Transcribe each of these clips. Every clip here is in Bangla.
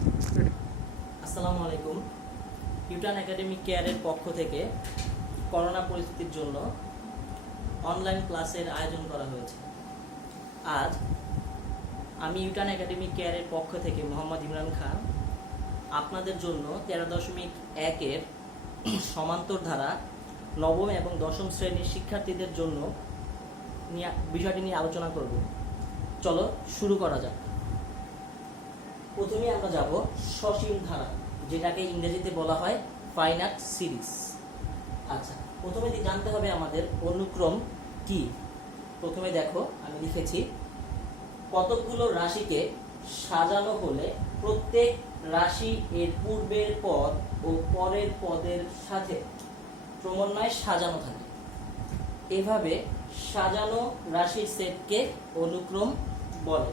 আসসালামু আলাইকুম। ইউটান একাডেমিক কেয়ারের পক্ষ থেকে করোনা পরিস্থিতির জন্য অনলাইন ক্লাসের আয়োজন করা হয়েছে। আজ আমি ইউটান একাডেমিক কেয়ারের পক্ষ থেকে মোহাম্মদ ইমরান খান আপনাদের জন্য 13.1-এর সমান্তর ধারা নবম এবং দশম শ্রেণীর শিক্ষার্থীদের জন্য বিষয়টি নিয়ে আলোচনা করব। চলো শুরু করা যাক। প্রথমে আমরা যাব সসীম ধারা, যেটাকে ইংরেজিতে বলা হয় ফাইনাইট সিরিজ। আচ্ছা, প্রথমে জানতে হবে আমাদের অনুক্রম কি। প্রথমে দেখো, আমি লিখেছি কতকগুলো রাশিকে সাজানো হলে প্রত্যেক রাশি এর পূর্বের পদ ও পরের পদের সাথে ক্রমান্বয়ে সাজানো থাকে। এভাবে সাজানো রাশির সেটকে অনুক্রম বলে।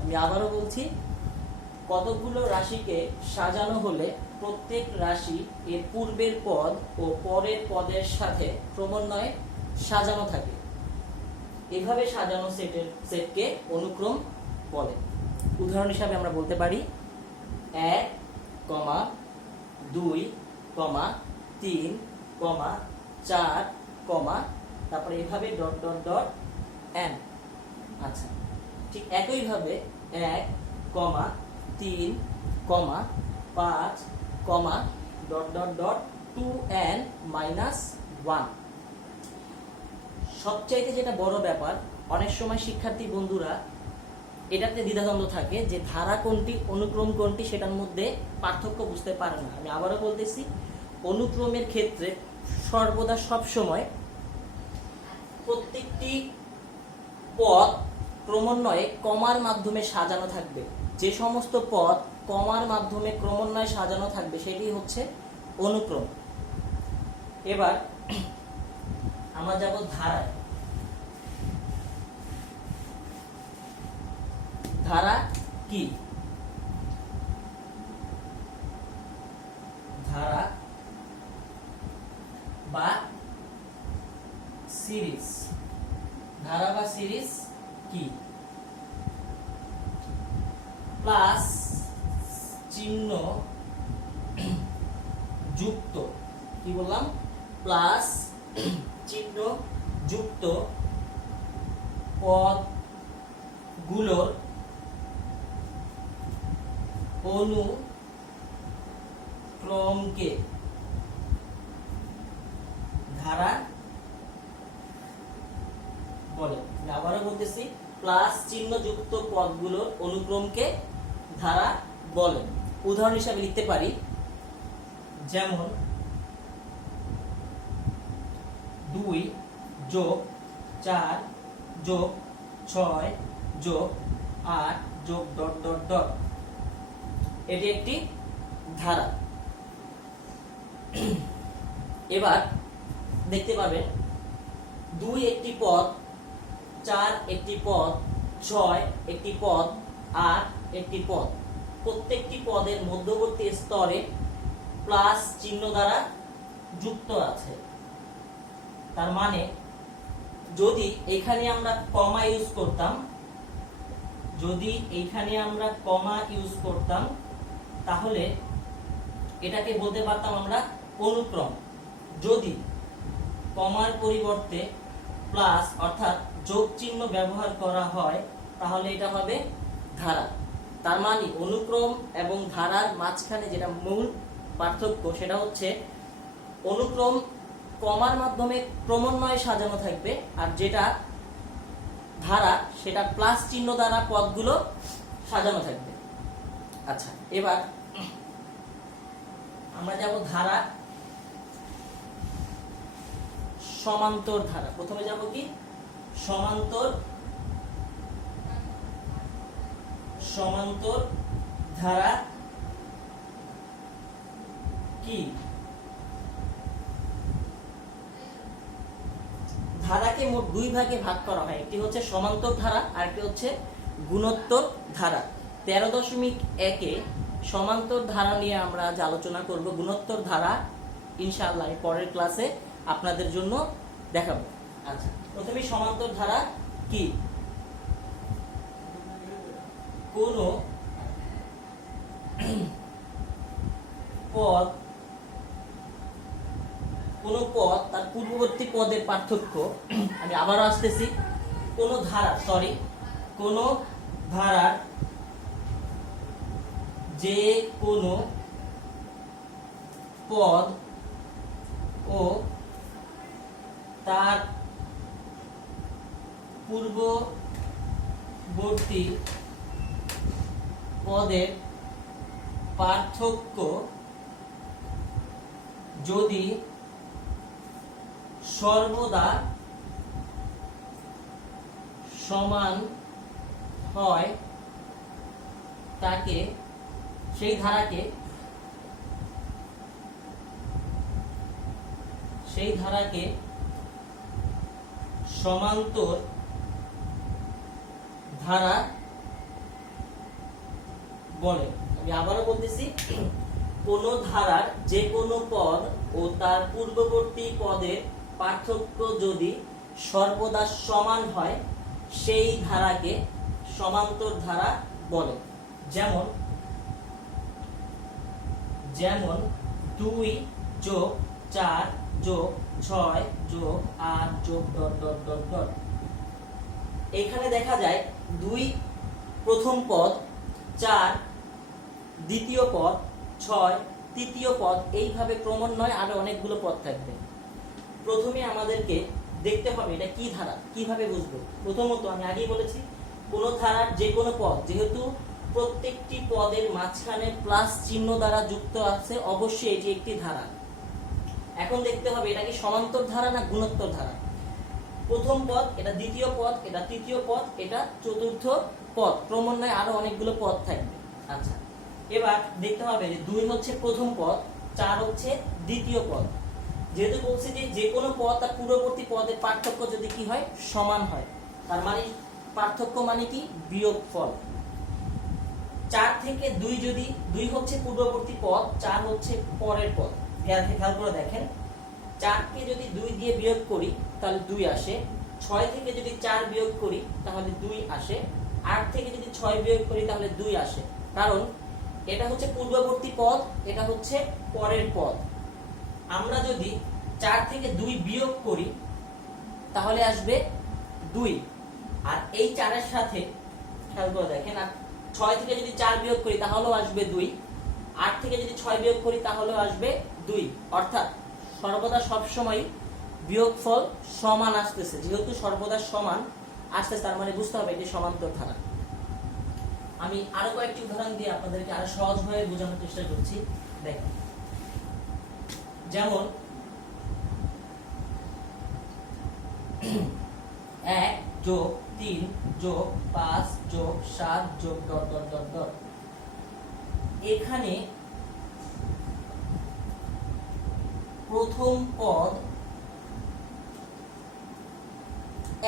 আমি আবারও বলছি, কতকগুলো রাশিকে সাজানো হলে প্রত্যেক রাশি এর পূর্বের পদ ও পরের পদের সাথে ক্রমান্বয়ে সাজানো থাকে। এভাবে সাজানো সেটকে অনুক্রম বলে। উদাহরণ হিসাবে আমরা বলতে পারি 1, 2, 3, 4, তারপরে এভাবে ডট ডট ডট n। আচ্ছা, ঠিক একইভাবে 1, 3, 5, ডট ডট ডট 2n-1। সবচাইতে যেটা বড় ব্যাপার, অনেক সময় শিক্ষার্থী বন্ধুরা এটাতে দ্বিধাদ্বন্দ্ব থাকে যে ধারা কোনটি অনুক্রম কোনটি, সেটার মধ্যে পার্থক্য বুঝতে পারে না। আমি আবারও বলতেছি, অনুক্রমের ক্ষেত্রে সর্বদা সবসময় প্রত্যেকটি পদ ক্রমান্বয়ে কমার মাধ্যমে সাজানো থাকবে। যে সমস্ত পদ কমার মাধ্যমে ক্রমান্বয়ে সাজানো থাকবে সেটি হচ্ছে অনুক্রম। এবার আমরা যাব ধারায়। ধারা কি? ধারা বা সিরিজ। ধারা বা সিরিজ কি? প্লাস চিহ্ন যুক্ত, কি বললাম? প্লাস চিহ্ন যুক্ত পদগুলোর অনুক্রমকে ধারা বলে। আবারও বলতেছি, প্লাস চিহ্ন যুক্ত পদগুলোর অনুক্রমকে ধারা বলে। উদাহরণ হিসাবে লিখতে পারি, যেমন 2 যোগ 4 যোগ 6 যোগ 8 যোগ ডট ডট ডট। এটি একটি ধারা। এবার দেখতে পাবেন 2 একটি পদ, 4 একটি পদ, 6 একটি পদ, 8 একটি পদ। প্রত্যেকটি পদের মধ্যবর্তী স্তরে প্লাস চিহ্ন দ্বারা যুক্ত আছে। তার মানে যদি এখানে আমরা কমা ইউজ করতাম, তাহলে এটাকে বলতে পারতাম আমরা অনুক্রম। যদি কমার পরিবর্তে প্লাস অর্থাৎ যোগ চিহ্ন ব্যবহার করা হয়, তাহলে এটা হবে ধারা। তার মানে অনুক্রম এবং ধারার মাঝখানে যেটা মূল পার্থক্য, সেটা হচ্ছে অনুক্রম কমার মাধ্যমে ক্রমান্বয়ে সাজানো থাকবে, আর যেটা ধারা সেটা প্লাস চিহ্ন দ্বারা পদগুলো সাজানো থাকবে। আচ্ছা, এবার আমরা যাব ধারা সমান্তর ধারা। প্রথমে যাব কি? সমান্তর ধারা কি? ধারাকে মোট 2 ভাগে ভাগ করা হয়। একটি হচ্ছে সমান্তর ধারা, আর একটি হচ্ছে গুণোত্তর ধারা। 13.1-এ সমান্তর ধারা নিয়ে আমরা আজ আলোচনা করব। গুণোত্তর ধারা ইনশাআল্লাহ পরের ক্লাসে আপনাদের জন্য দেখাবো। আচ্ছা, প্রথমে সমান্তর ধারা কি? কোন পদ, কোন পদ তার পূর্ববর্তী পদের পার্থক্য, আমি আবারও আসতেছি, কোন ধারার যে কোনো পদ ও তার পূর্ববর্তী পদের পার্থক্য যদি সর্বদা সমান হয় তাকে, সেই ধারাকে সমান্তর ধারা বলে। আমি আবারও বলতেছি, কোন ধারার যে কোনো পদ ও তার পূর্ববর্তী পদের পার্থক্য যদি সর্বদা সমান হয় সেই ধারাকে সমান্তর ধারা বলে। যেমন 2 যোগ 4 যোগ 6 যোগ 8 যোগ ... এখানে দেখা যায় 2 প্রথম পদ, 4 দ্বিতীয় পদ, 6 তৃতীয় পদ, এইভাবে ক্রমান্বয়ে আরো অনেকগুলো পদ থাকবে। প্রথমে আমাদেরকে দেখতে হবে এটা কি ধারা, কিভাবে বুঝবো। প্রথমত আমি আগেই বলেছি, কোন ধারার যে কোনো পদ, যেহেতু প্রত্যেকটি পদের মাঝখানে প্লাস চিহ্ন দ্বারা যুক্ত আছে, অবশ্যই এটি একটি ধারা। এখন দেখতে হবে এটা কি সমান্তর ধারা না গুণোত্তর ধারা। প্রথম পদ, এটা দ্বিতীয় পদ, এটা তৃতীয় পদ, এটা চতুর্থ পদ, ক্রমান্বয়ে আরো অনেকগুলো পদ থাকবে। আচ্ছা, এবার দেখতে হবে যে 2 হচ্ছে প্রথম পদ, 4 হচ্ছে দ্বিতীয় পদ। যেহেতু বলছি যে কোনো পদ তার পূর্ববর্তী পদের পার্থক্য যদি কি হয়, সমান হয়, তার মানে পার্থক্য মানে কি, বিয়োগফল। 4 থেকে 2 যদি 2 হচ্ছে পূর্ববর্তী পদ, 4 হচ্ছে পরের পদ। খেয়াল করে দেখেন, 4 কে যদি 2 দিয়ে বিয়োগ করি তাহলে 2 আসে, 6 থেকে যদি 4 বিয়োগ করি তাহলে 2 আসে, 8 থেকে যদি 6 বিয়োগ করি তাহলে 2 আসে। কারণ এটা হচ্ছে পূর্ববর্তী পদ, এটা হচ্ছে পরের পদ। আমরা যদি 4 থেকে 2 বিয়োগ করি তাহলে আসবে 2, আর এই 4 এর সাথে খেয়াল করে দেখেন, আর 6 থেকে যদি 4 বিয়োগ করি তাহলেও আসবে 2, 8 থেকে যদি 6 বিয়োগ করি তাহলেও আসবে 2। অর্থাৎ সর্বদা সবসময় বিয়োগফল সমান আসতেছে। যেহেতু সর্বদা সমান আসতেছে, তার মানে বুঝতে হবে এটি সমান্তর ধারা। আমি আরো কয়েকটি উদাহরণ দিয়ে আপনাদেরকে আরো সহজভাবে বোঝানোর চেষ্টা করছি। দেখেন, যেমন 1 যোগ 3 যোগ 5 যোগ 7 যোগ ... এখানে প্রথম পদ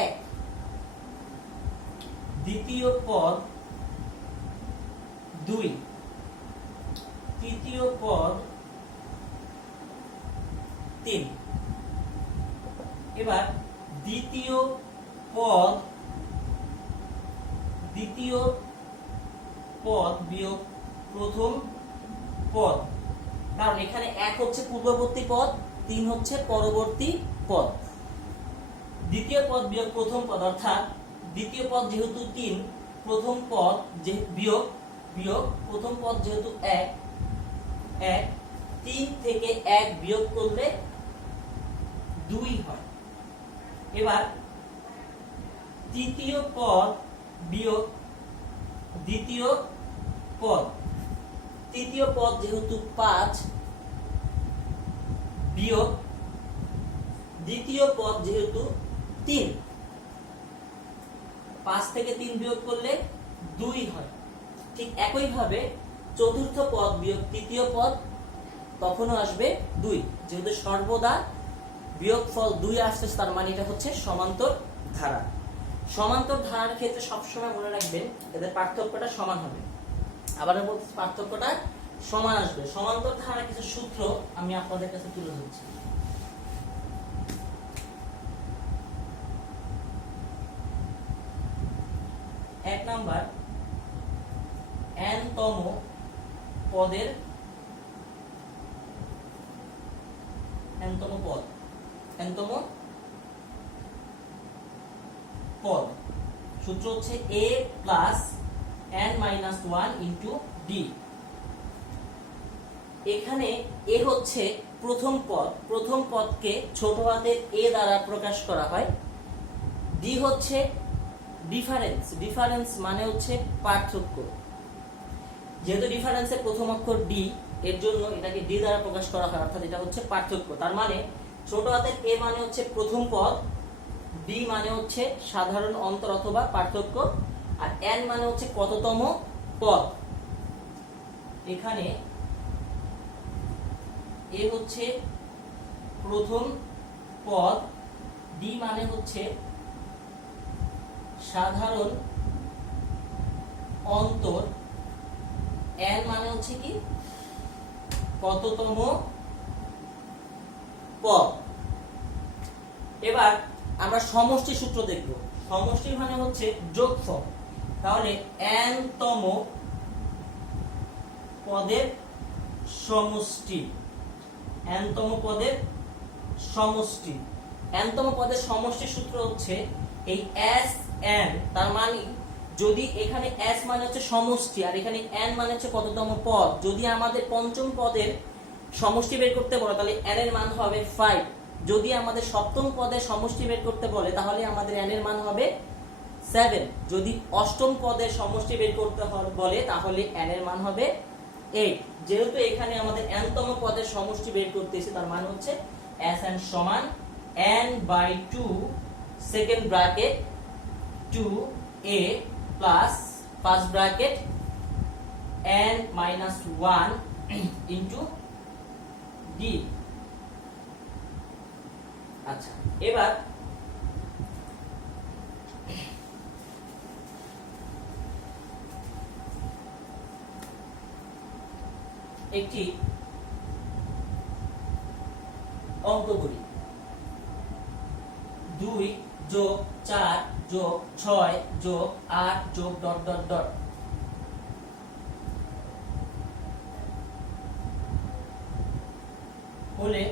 1, দ্বিতীয় পদ 2, তৃতীয় পদ 3। এবার দ্বিতীয় পদ বিয়োগ প্রথম পদ, কারণ এখানে 1 হচ্ছে পূর্ববর্তী পদ, 3 হচ্ছে পরবর্তী পদ। দ্বিতীয় পদ বিয়োগ প্রথম পদ, অর্থাৎ দ্বিতীয় পদ যেহেতু 3, প্রথম পদ যে বিয়োগ প্রথম পদ যেহেতু 1, 3 থেকে 1 বিয়োগ করলে 2 হয়। এবার তৃতীয় পদ বিয়োগ দ্বিতীয় পদ, তৃতীয় পদ যেহেতু 5 বিয়োগ দ্বিতীয় পদ যেহেতু 3, 5 থেকে 3 বিয়োগ করলে 2 হয়। ঠিক একই ভাবে চতুর্থ পদ বিয়োগ তৃতীয় পদ, তখনও আসবে 2। যেহেতু সর্বদা বিয়োগফল 2 আসছে, তার মানে এটা হচ্ছে সমান্তর ধারা। সমান্তর ধারার ক্ষেত্রে সবসময় মনে রাখবেন এদের পার্থক্যটা সমান হবে। আবার বলছি, পার্থক্যটা সমান আসবে। সমান্তর ধারার কিছু সূত্র আমি আপনাদের কাছে তুলে ধরছি। 1 নাম্বার, n তম পদের nতম পদ, nতম পদ সূত্র হচ্ছে a plus n minus 1 into D. এখানে a হচ্ছে প্রথম পদ, প্রথম পদকে ছোট হাতের a দ্বারা প্রকাশ করা হয়। ডি হচ্ছে ডিফারেন্স, ডিফারেন্স মানে হচ্ছে পার্থক্য। যেহেতু ডিফারেন্সের প্রথম অক্ষর ডি, এর জন্য এটাকে ডি দ্বারা প্রকাশ করা হয়, অর্থাৎ এটা হচ্ছে পার্থক্য। তার মানে ছোট হাতের a মানে হচ্ছে প্রথম পদ, ডি মানে হচ্ছে সাধারণ অন্তর অথবা পার্থক্য, আর n মানে হচ্ছে কততম পদ। এখানে a হচ্ছে প্রথম পদ, ডি মানে হচ্ছে সাধারণ অন্তর, n মানে হচ্ছে কি কততম পদ। এবার আমরা সমষ্টি সূত্র দেখব। সমষ্টি মানে হচ্ছে যোগফল। তাহলে n তম পদের সমষ্টি, n তম পদের সমষ্টি, n তম পদের সমষ্টি সূত্র হচ্ছে এই s n। তার মানে যদি এখানে s মানে হচ্ছে সমষ্টি আর এখানে n মানে হচ্ছে কততম পদ, যদি আমাদের পঞ্চম পদের সমষ্টি বের করতে বলে তাহলে n এর মান হবে 5। যদি আমাদের সপ্তম পদের সমষ্টি বের করতে বলে তাহলে আমাদের n এর মান হবে 7। যদি অষ্টম পদের সমষ্টি বের করতে বলে তাহলে n এর মান হবে 8। যেহেতু এখানে আমাদের n তম পদের সমষ্টি বের করতেছি, তার মানে হচ্ছে Sn সমান n by 2 second bracket 2a plus first bracket n minus 1 into D. আচ্ছা, এবার একটি অঙ্ক করি। 2 যোগ 4 যোগ 6 যোগ 8 যোগ ডট ডট ডট। হলে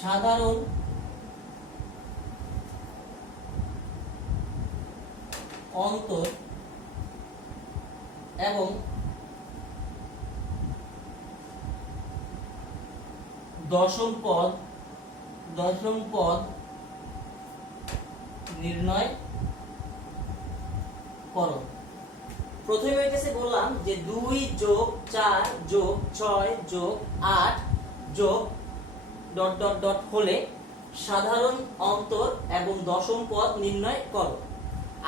সাধারণ অন্তর এবং দশম পদ নির্ণয় করো। প্রথমে হইতেছে বললাম যে 2 যোগ 4 যোগ 6 যোগ 8 যোগ ডট ডট ডট হলে সাধারণ অন্তর এবং দশম পদ নির্ণয় করো।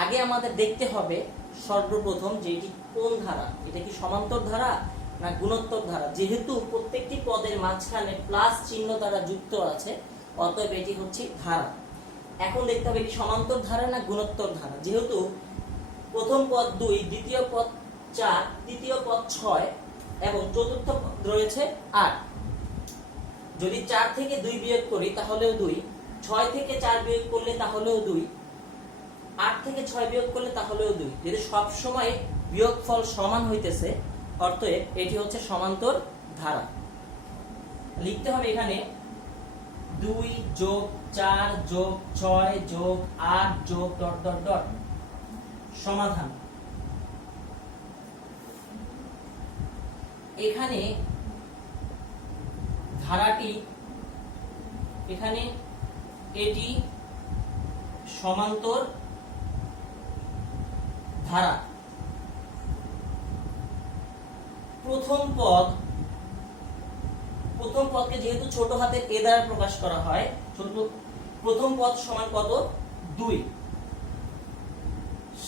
আগে আমাদের দেখতে হবে সর্বপ্রথম যে এটি কোন ধারা, এটা কি সমান্তর ধারা না গুণোত্তর ধারা। যেহেতু প্রত্যেকটি পদের মাঝখানে প্লাস চিহ্ন দ্বারা যুক্ত আছে, অতএব এটি হচ্ছে ধারা। এখন দেখতে হবে এটি সমান্তর ধারা না গুণোত্তর ধারা। যেহেতু প্রথম পদ 2, দ্বিতীয় পদ 4, তৃতীয় পদ 6 এবং চতুর্থ পদ রয়েছে 8। যদি 4 থেকে 2 বিয়োগ করি তাহলেও 2, 6 থেকে 4 বিয়োগ করলে তাহলেও 2, 8 থেকে 6 বিয়োগ করলে তাহলেও 2। যদি সব সময় বিয়োগফল সমান হইতেছে, অতএব এটি হচ্ছে সমান্তর ধারা। লিখতে হবে এখানে 2 যোগ 4 যোগ 6 যোগ 8 যোগ ডট ডট ডট। সমাধান। এখানে ধারাটি, এখানে এটি সমান্তর ধারা। প্রথম পদকে যেহেতু ছোট হাতের এ দ্বারা প্রকাশ করা হয়, প্রথম পদ সমান কত 2।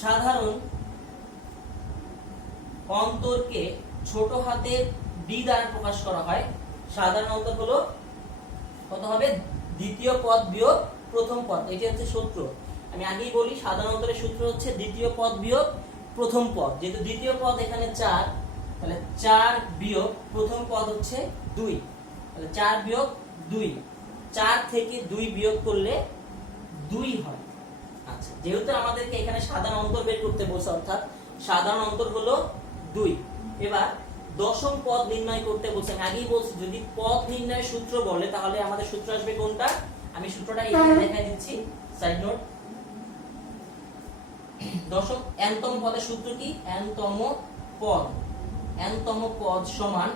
সাধারণ অন্তরকে ছোট হাতের ডি দ্বারা প্রকাশ করা হয়। সাধারণ অন্তর হলো কত হবে, দ্বিতীয় পদ বিয়োগ প্রথম পদ। এটি হচ্ছে সূত্র। আমি আগেই বলি সাধারণ অন্তরের সূত্র হচ্ছে দ্বিতীয় পদ বিয়োগ প্রথম পদ। যেহেতু দ্বিতীয় পদ এখানে 4, তাহলে 4 বিয়োগ প্রথম পদ হচ্ছে 2, তাহলে 4 বিয়োগ 2। 4 থেকে 2 বিয়োগ করলে 2 হয়। আচ্ছা, যেহেতু আমাদেরকে এখানে সাধারণ অন্তর বের করতে বলছে, অর্থাৎ সাধারণ অন্তর হলো 2। এবার দশম পদ নির্ণয় করতে বলছে। আমি আগেই বলছি যদি পদ নির্ণয়ের সূত্র বলে তাহলে আমাদের সূত্র আসবে কোনটা, আমি সূত্রটা এখানে দেখাই দিচ্ছি, সাইড নোট। দশম n-তম পদের সূত্র কি, n-তম পদ সমান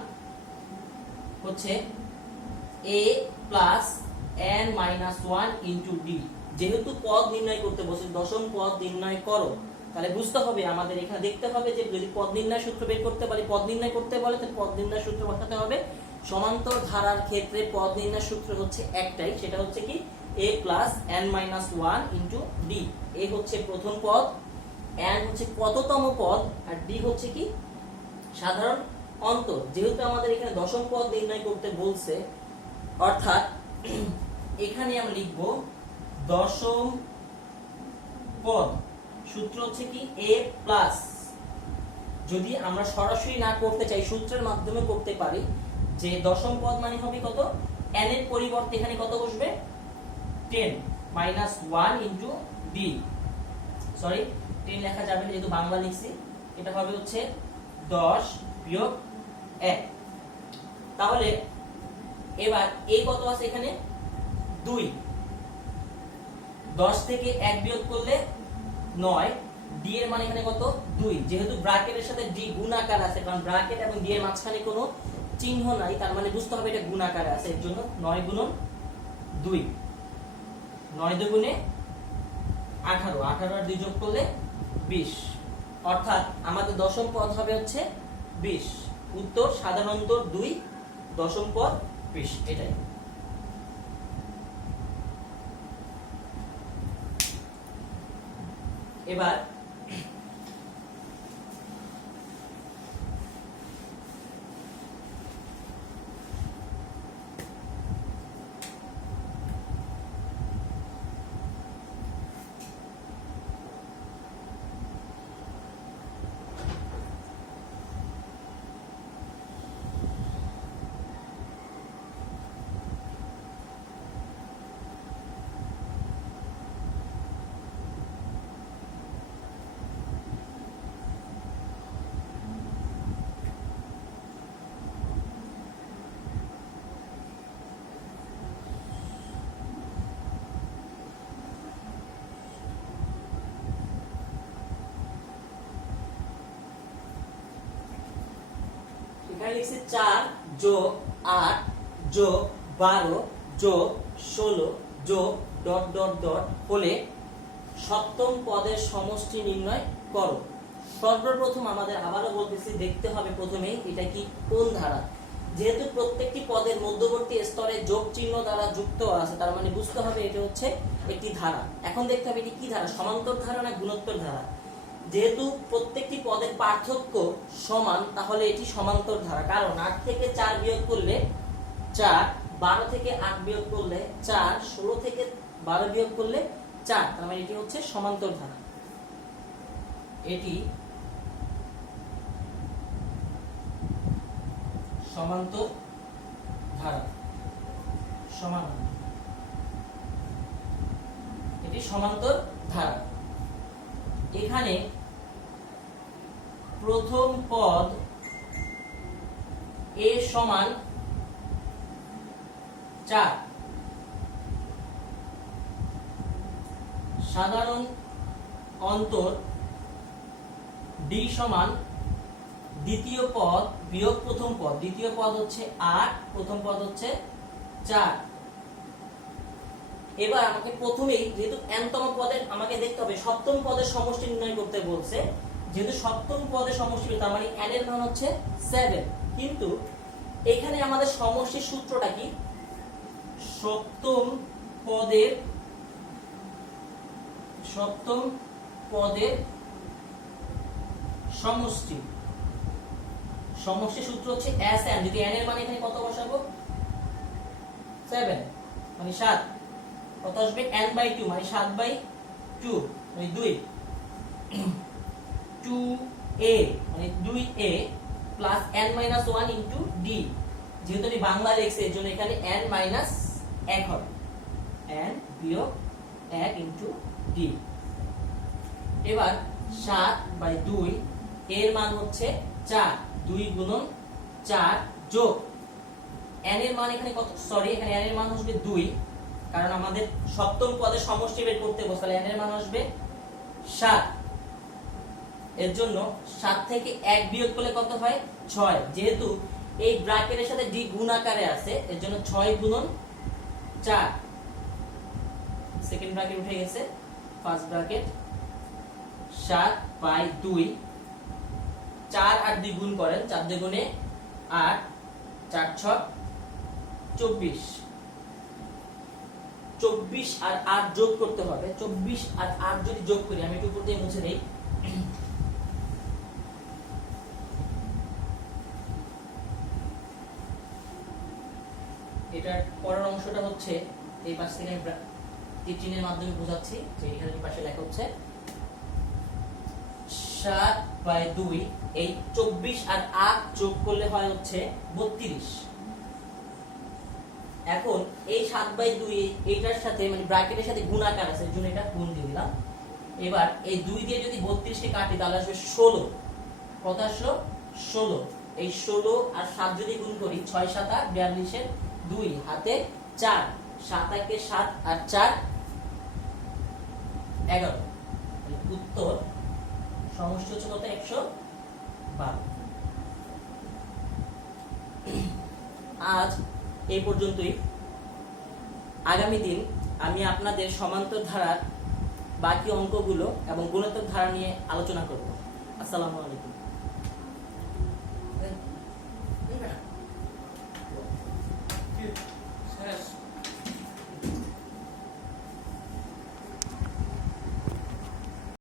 হচ্ছে a plus n minus 1 into d। যেহেতু পদ নির্ণয় করতে বলছে, দশম পদ নির্ণয় করো, তাহলে বুঝতে হবে আমাদের এখানে দেখতে হবে যে যদি পদ নির্ণয় সূত্র বের করতে বলে, পদ নির্ণয় করতে বলে, তাহলে পদ নির্ণয় সূত্র বসাতে হবে। সমান্তর ধারার ক্ষেত্রে পদ নির্ণয় সূত্র হচ্ছে একটাই, সেটা হচ্ছে কি a plus n minus 1 into d। a হচ্ছে প্রথম পদ, n হচ্ছে কততম পদ, আর d হচ্ছে কি সাধারণ অন্তর। যেহেতু আমাদের এখানে দশম পদ নির্ণয় করতে বলছে, অর্থাৎ এখানে আমরা লিখব দশম পদ সূত্র হচ্ছে কি a প্লাস, যদি আমরা সরাসরি না করতে চাই সূত্রের মাধ্যমে করতে পারি, যে দশম পদ মানে হবে কত, n এর পরিবর্তে এখানে কত বসবে 10 মাইনাস 1 ইনটু d। সরি 10 লেখা যাবে না যেহেতু বাংলা লিখছি, এটা হবে হচ্ছে 10 বিয়োগ 1। তাহলে এবার এই কত আছে এখানে 2, 10 থেকে 1 বিয়োগ করলে 9, d এর মান এখানে কত 2। যেহেতু ব্র্যাকেটের সাথে d গুণাকার আছে, কারণ ব্র্যাকেট এবং d এর মাঝখানে কোনো চিহ্ন নাই, তার মানে বুঝতে হবে এটা গুণাকারে আছে, এর জন্য 9 গুণন 2, 9 দুগুণে 18, 18 আর 2 যোগ করলে 20, অর্থাৎ আমাদের দশম পদ হবে হচ্ছে 20। উত্তর সাধারণ অন্তর 2, দশম পদ 20, এটাই। এবার এখানে লিখছি 4 যোগ 8 যোগ 12 যোগ 16 যোগ ডট ডট ডট হলে সপ্তম পদের সমষ্টি নির্ণয় করো। সর্বপ্রথম আমাদের আবারও বলতেছি দেখতে হবে প্রথমে এটা কি কোন ধারা। যেহেতু প্রত্যেকটি পদের মধ্যবর্তী স্তরে যোগ চিহ্ন দ্বারা যুক্ত আছে, তার মানে বুঝতে হবে এটা হচ্ছে একটি ধারা। এখন দেখতে হবে এটি কি ধারা, সমান্তর ধারা না গুণোত্তর ধারা। যেহেতু প্রত্যেকটি পদের পার্থক্য সমান, তাহলে এটি সমান্তর ধারা। কারণ 8 থেকে 4 বিয়োগ করলে 4, 12 থেকে 8 বিয়োগ করলে 4, 16 থেকে 12 বিয়োগ করলে 4, তার মানে এটি হচ্ছে সমান্তর ধারা। এটি সমান্তর ধারা, সমান, এটি সমান্তর ধারা। এখানে প্রথম পদ a সমান 4, সাধারণ অন্তর d সমান দ্বিতীয় পদ বিয়োগ প্রথম পদ। দ্বিতীয় পদ হচ্ছে 8, প্রথম পদ হচ্ছে 4। এবার আমাকে প্রথমেই যেহেতু n-তম পদের আমাকে দেখতে হবে সপ্তম পদের সমষ্টি নির্ণয় করতে বলছে। যেহেতু সপ্তম পদের সমষ্টি, তার মানে n এর মান হচ্ছে 7। কিন্তু এখানে আমাদের সমষ্টির সূত্রটা কি, সপ্তম পদের সমষ্টি। সমষ্টির সূত্র হচ্ছে Sn। যদি n এর মান এখানে কত বসাবো 7, মানে 7, কত আসবে n/2, মানে 7/2, মানে 2, 2a মানে 2a plus n-1 into d। যেহেতু আমি বাংলা লিখছি এর জন্য এখানে n-1 হবে, n বিয়োগ 1 ইনটু d। এবার 7/2 এর মান হচ্ছে 4, 2 গুণন 4 যোগ n এর মান এখানে কত, সরি এখানে n এর মান আসবে 2, কারণ আমাদের সপ্তম পদের সমষ্টি বের করতে বলছে, তাহলে n এর মান আসবে 7। এর জন্য 7 থেকে 1 বিয়োগ করলে কত হয় 6, যেহেতু এই ব্র্যাকেটের সাথে d গুণ আকারে আছে এর জন্য 6 গুণন 4, সেকেন্ড ব্র্যাকেট উঠে গেছে, ফার্স্ট ব্র্যাকেট 7/2, 4 আর 2 গুণ করেন, 4 2 গুণে 8, 4 6 24, 24 আর 8 যোগ করতে হবে। 24 আর 8 যদি যোগ করি, আমি একটু উপর দিয়ে মুছে দেই, এটার পরের অংশটা হচ্ছে এই পাশ থেকে আমি চিহ্নের মাধ্যমে বোঝাচ্ছি, যে এখানে এই পাশে লেখা হচ্ছে 7/2, এই 24 আর 8 যোগ করলে হয় হচ্ছে 32। এখন এই 7/2 এইটার সাথে মানে ব্র্যাকেটের সাথে গুণাকার আছে, এর জন্য এটা গুণ দিয়ে দিলাম। এবার এই 2 দিয়ে যদি 32 কে কাটি তাহলে আসবে 16, কত আসলো 16। এই 16 আর 7 যদি গুণ করি, 6 7 42 এর 2 হাতে 4, 7 1 7 আর 4 11, তাহলে উত্তর সমষ্টি হচ্ছে কত 112। আজ এই পর্যন্তই। আগামী দিন আমি আপনাদের সমান্তর ধারার বাকি অঙ্কগুলো এবং গুণোত্তর ধারা নিয়ে আলোচনা করব। আসসালামু আলাইকুম।